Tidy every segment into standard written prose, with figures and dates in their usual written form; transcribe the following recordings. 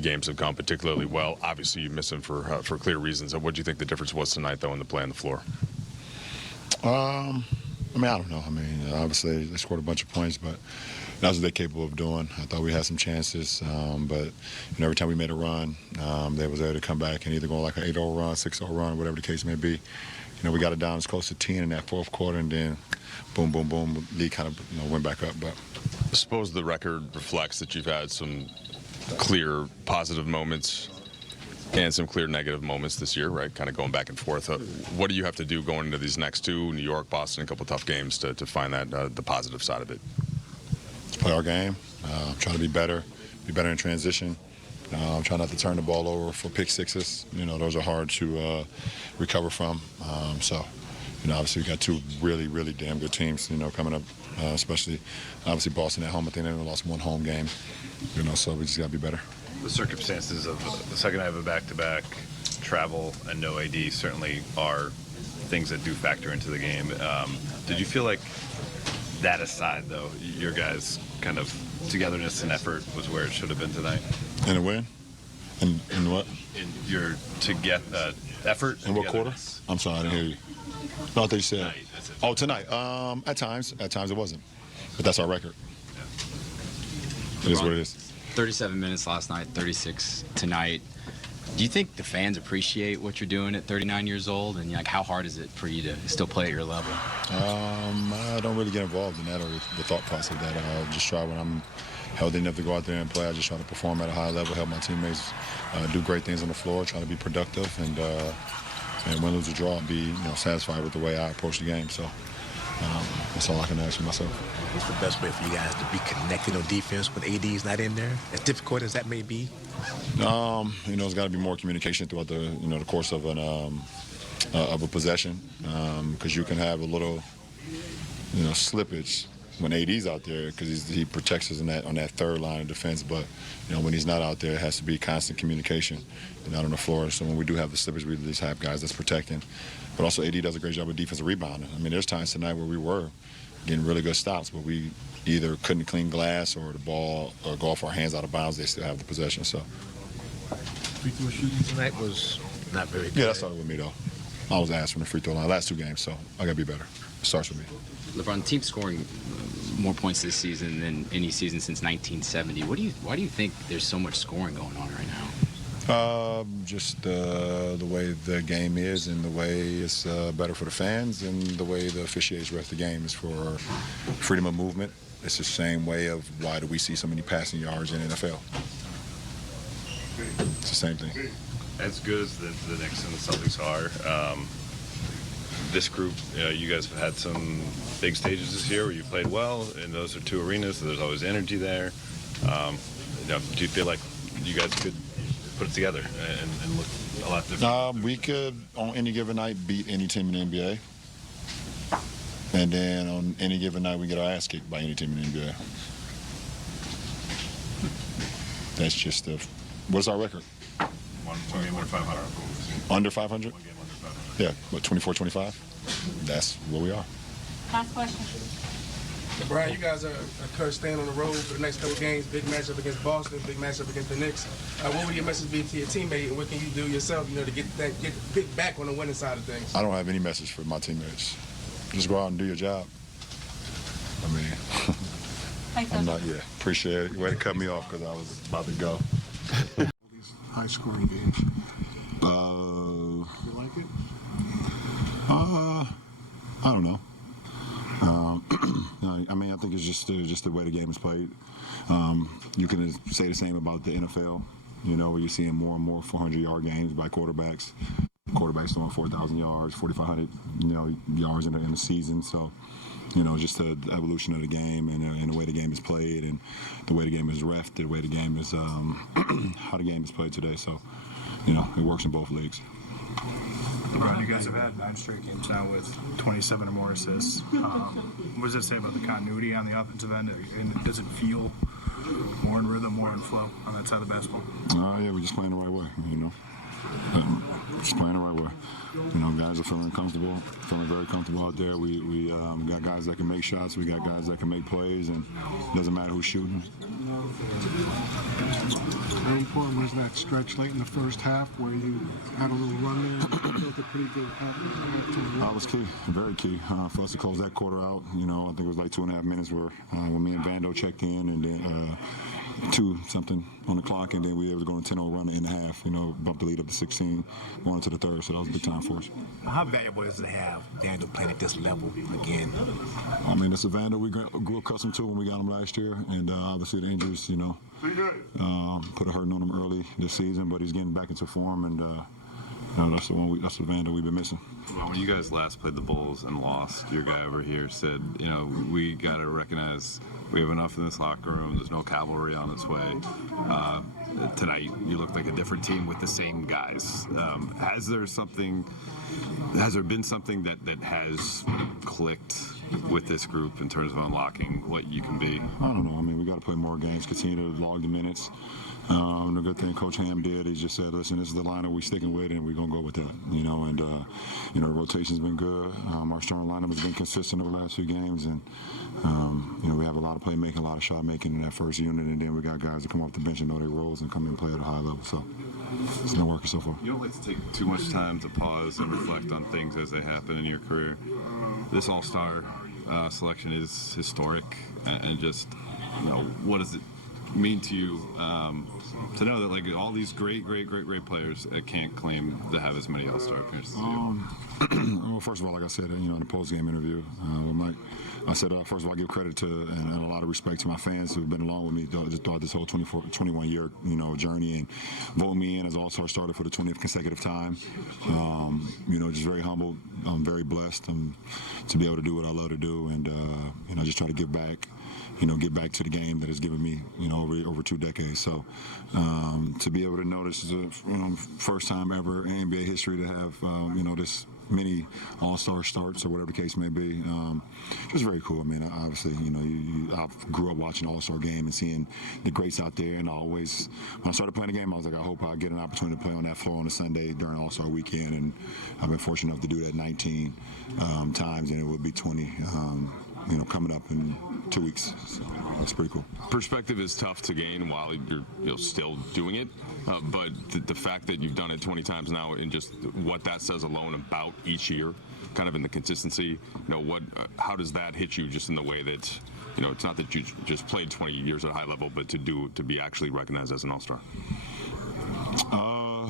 Games have gone particularly well. Obviously, you miss him for clear reasons. What do you think the difference was tonight, though, in the play on the floor? I don't know. Obviously, they scored a bunch of points, but that's what they're capable of doing. I thought we had some chances, but every time we made a run, they was able to come back and either go like an 8-0 run, 6-0 run, whatever the case may be. We got it down as close to 10 in that fourth quarter, and then boom, boom, boom, league kind of went back up. But I suppose the record reflects that you've had some clear positive moments and some clear negative moments this year, right? Kind of going back and forth. What do you have to do going into these next two, New York, Boston, a couple tough games to find that the positive side of it? Let's play our game, try to be better in transition. Try not to turn the ball over for pick sixes. Those are hard to recover from. Obviously we got two really, really damn good teams, coming up, especially obviously Boston at home. I think they only lost one home game, so we just got to be better. The circumstances of the second night of a back-to-back, travel and no AD certainly are things that do factor into the game. Did you feel like that aside, though, your guys' kind of togetherness and effort was where it should have been tonight? In a win? In what? In your effort. In what quarter? I'm sorry, I didn't hear you. No, I thought you said. Tonight, oh, tonight. At times it wasn't, but that's our record. Yeah. It is what it is. 37 minutes last night, 36 tonight. Do you think the fans appreciate what you're doing at 39 years old? And how hard is it for you to still play at your level? I don't really get involved in that or the thought process of that. I just try when I'm healthy enough to go out there and play. I just try to perform at a high level, help my teammates do great things on the floor, try to be productive, and win, lose, or draw, be satisfied with the way I approach the game. So that's all I can ask for myself. What's the best way for you guys to be connected on defense when AD's not in there? As difficult as that may be? There's got to be more communication throughout the course of a possession, because you can have a little slippage when AD's out there because he protects us on that third line of defense. But when he's not out there, it has to be constant communication and out on the floor. So when we do have the slippage, we at least have guys that's protecting. But also AD does a great job with defensive rebounding. There's times tonight where we were getting really good stops, but we either couldn't clean glass or the ball or go off our hands out of bounds. They still have the possession. So free throw shooting tonight was not very good. Yeah, that started with me though. I was asked from the free throw line last two games, so I got to be better. It starts with me. LeBron, team scoring more points this season than any season since 1970. Why do you think there's so much scoring going on right now? Just the way the game is and the way it's better for the fans and the way the officiates ref the game is for freedom of movement. It's the same way of why do we see so many passing yards in the NFL. It's the same thing. As good as the Knicks and the Celtics are, this group, you guys have had some big stages this year where you played well, and those are two arenas, so there's always energy there. Do you feel like you guys could put it together and look a lot different? We could, on any given night, beat any team in the NBA. And then on any given night, we get our ass kicked by any team in the NBA. That's just what's our record? One game under 500. Under 500? One game under 500. Yeah, what, 24-25? That's where we are. Last question. Brian, you guys are coach staying on the road for the next couple of games. Big matchup against Boston, big matchup against the Knicks. What would your message be to your teammate, and what can you do yourself, to get picked back on the winning side of things? I don't have any message for my teammates. Just go out and do your job. I'm not yet. Appreciate it. Way to cut me off because I was about to go. These high-scoring games. You like it? I don't know. I think it's just the way the game is played. You can say the same about the NFL. Where you're seeing more and more 400-yard games by quarterbacks. Quarterbacks throwing 4,000 yards, 4,500 yards in a season. So, just the evolution of the game and the way the game is played and the way the game is reffed, the way the game is how the game is played today. So, it works in both leagues. LeBron, you guys have had 9 straight games now with 27 or more assists. What does it say about the continuity on the offensive end? And does it feel more in rhythm, more in flow on that side of the basketball? Yeah, we're just playing the right way, Just playing the right way. You know, guys are feeling comfortable, feeling very comfortable out there. We got guys that can make shots. We got guys that can make plays, and it doesn't matter who's shooting. How important was that stretch late in the first half where you had a little run there and built a pretty good half? That was key, very key for us to close that quarter out. You know, I think it was like 2.5 minutes where when me and Vando checked in, and then 2-something on the clock, and then we were able to go on a 10-0 run in the half. You know, bump the lead up to 16, going into the third. So that was a big time for us. How valuable is it to have Vando playing at this level again? I mean, it's a Vando we grew accustomed to when we got him last year, and obviously the injuries, you know, put a hurting on him early this season, but he's getting back into form, and that's the Vando we've been missing. Well, when you guys last played the Bulls and lost, your guy over here said, you know, we got to recognize we have enough in this locker room. There's no cavalry on its way. Tonight, you look like a different team with the same guys. Has there been something that has clicked with this group in terms of unlocking what you can be? I don't know. I mean, we got to play more games, continue to log the minutes. The good thing Coach Ham did is just said, listen, this is the lineup we're sticking with, and we're going to go with that. You know, and, you know, the rotation's been good. Our starting lineup has been consistent over the last few games, and, you know, we have a lot of playmaking, a lot of shot making in that first unit, and then we got guys that come off the bench and know their roles and come in and play at a high level. So it's been working so far. You don't like to take too much time to pause and reflect on things as they happen in your career. This All-Star selection is historic, and just, you know, what does it mean to you to know that like all these great players can't claim to have as many All-Star appearances as you? Well, first of all, like I said, you know, in the post-game interview with Mike, I said, first of all, I give credit to and a lot of respect to my fans who've been along with me throughout this whole 21-year, you know, journey, and vote me in as All-Star starter for the 20th consecutive time. You know, just very humbled. I'm very blessed to be able to do what I love to do, and you know, just try to give back. You know, get back to the game that has given me, you know, over 2 decades. So to be able to know this is a first time ever in NBA history to have, you know, this many All-Star starts or whatever the case may be. It's very cool. I mean, obviously, you know, I grew up watching the All-Star game and seeing the greats out there, and when I started playing the game, I was like, I hope I get an opportunity to play on that floor on a Sunday during All-Star weekend, and I've been fortunate enough to do that 19 times, and it would be 20. You know, coming up in 2 weeks. So it's pretty cool. Perspective is tough to gain while you're still doing it, but the fact that you've done it 20 times now, and just what that says alone about each year, kind of in the consistency, you know, how does that hit you just in the way that, you know, it's not that you just played 20 years at a high level, but to be actually recognized as an All-Star? I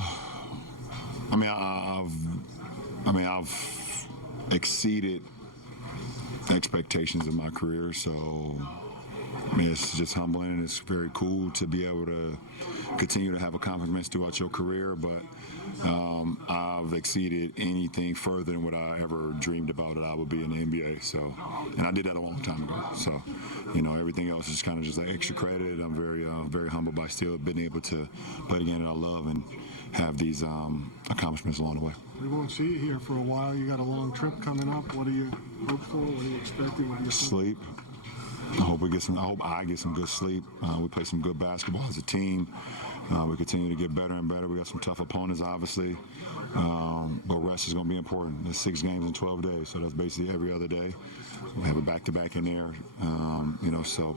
mean, I've exceeded expectations of my career, so I mean, it's just humbling, and it's very cool to be able to continue to have accomplishments throughout your career, but I've exceeded anything further than what I ever dreamed about that I would be in the NBA. So, and I did that a long time ago. So, you know, everything else is kind of just like extra credit. I'm very humbled by still being able to play the game that I love and have these accomplishments along the way. We won't see you here for a while. You got a long trip coming up. What do you hope for? What are you expecting? What do you Sleep. I hope I get some good sleep. We play some good basketball as a team. We continue to get better and better. We got some tough opponents, obviously, but rest is going to be important. There's 6 games in 12 days, so that's basically every other day. We have a back-to-back in there, you know, so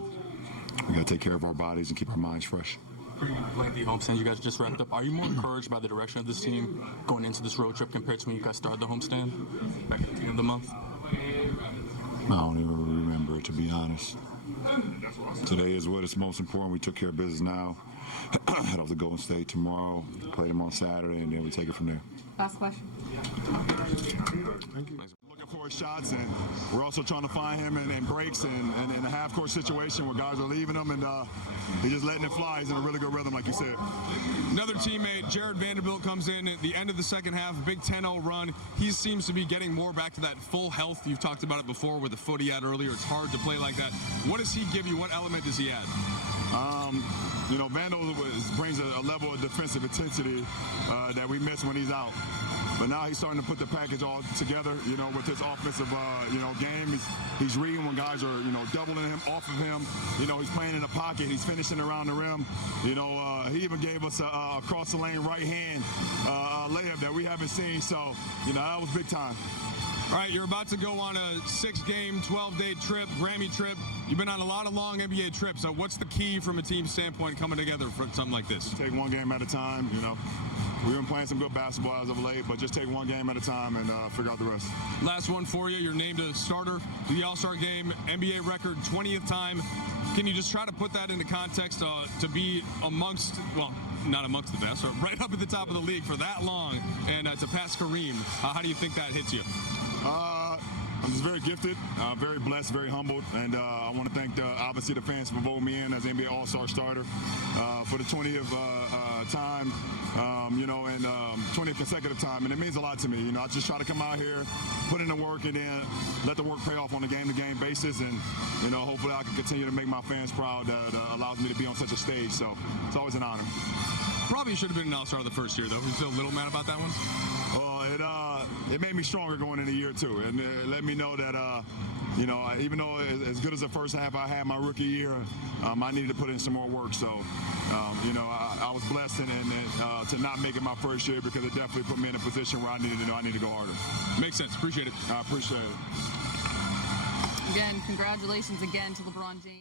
we got to take care of our bodies and keep our minds fresh. Lengthy homestand you guys just wrapped up. Are you more encouraged by the direction of this team going into this road trip compared to when you guys started the homestand back at the beginning of the month? I don't even remember, to be honest. Today is what is most important. We took care of business now. Head off to Golden State tomorrow, play them on Saturday, and then we take it from there. Last question. Thank you. Looking for his shots, and we're also trying to find him in breaks and in a half-court situation where guys are leaving him, and he's just letting it fly. He's in a really good rhythm, like you said. Another teammate, Jared Vanderbilt, comes in at the end of the second half, big 10-0 run. He seems to be getting more back to that full health. You've talked about it before with the foot he had earlier. It's hard to play like that. What does he give you? What element does he add? You know, Vandal brings a level of defensive intensity that we miss when he's out. But now he's starting to put the package all together, you know, with his offensive, game. He's reading when guys are, doubling him off of him. You know, he's playing in the pocket. He's finishing around the rim. You know, he even gave us a across the lane right hand layup that we haven't seen. So, that was big time. All right, you're about to go on a 6-game, 12-day trip, Grammy trip. You've been on a lot of long NBA trips. So what's the key from a team standpoint coming together for something like this? Take one game at a time, We've been playing some good basketball as of late, but just take one game at a time and figure out the rest. Last one for you. You're named a starter to the All-Star game, NBA record, 20th time. Can you just try to put that into context to be amongst, well, not amongst the best, but right up at the top of the league for that long and to pass Kareem? How do you think that hits you? I'm just very gifted, very blessed, very humbled, and I want to thank, obviously, the fans for voting me in as NBA All-Star starter for the 20th time, and 20th consecutive time, and it means a lot to me. I just try to come out here, put in the work, and then let the work pay off on a game-to-game basis, and, hopefully I can continue to make my fans proud that allows me to be on such a stage, so it's always an honor. Probably should have been an All-Star the first year, though. Were you still a little mad about that one? It made me stronger going into year 2, and it let me know that, even though as good as the first half I had my rookie year, I needed to put in some more work. So, I was blessed to not make it my first year because it definitely put me in a position where I needed to know I need to go harder. Makes sense. Appreciate it. I appreciate it. Again, congratulations again to LeBron James.